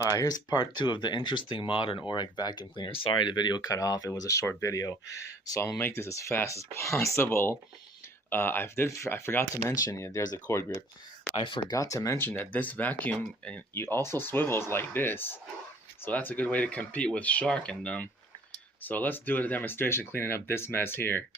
Alright, here's part two of the interesting modern ORECK vacuum cleaner. Sorry the video cut off, it was a short video. So I'm gonna make this as fast as possible. I forgot to mention, yeah, there's a cord grip. I forgot to mention that this vacuum and it also swivels like this. So that's a good way to compete with Shark and them. So let's do a demonstration cleaning up this mess here.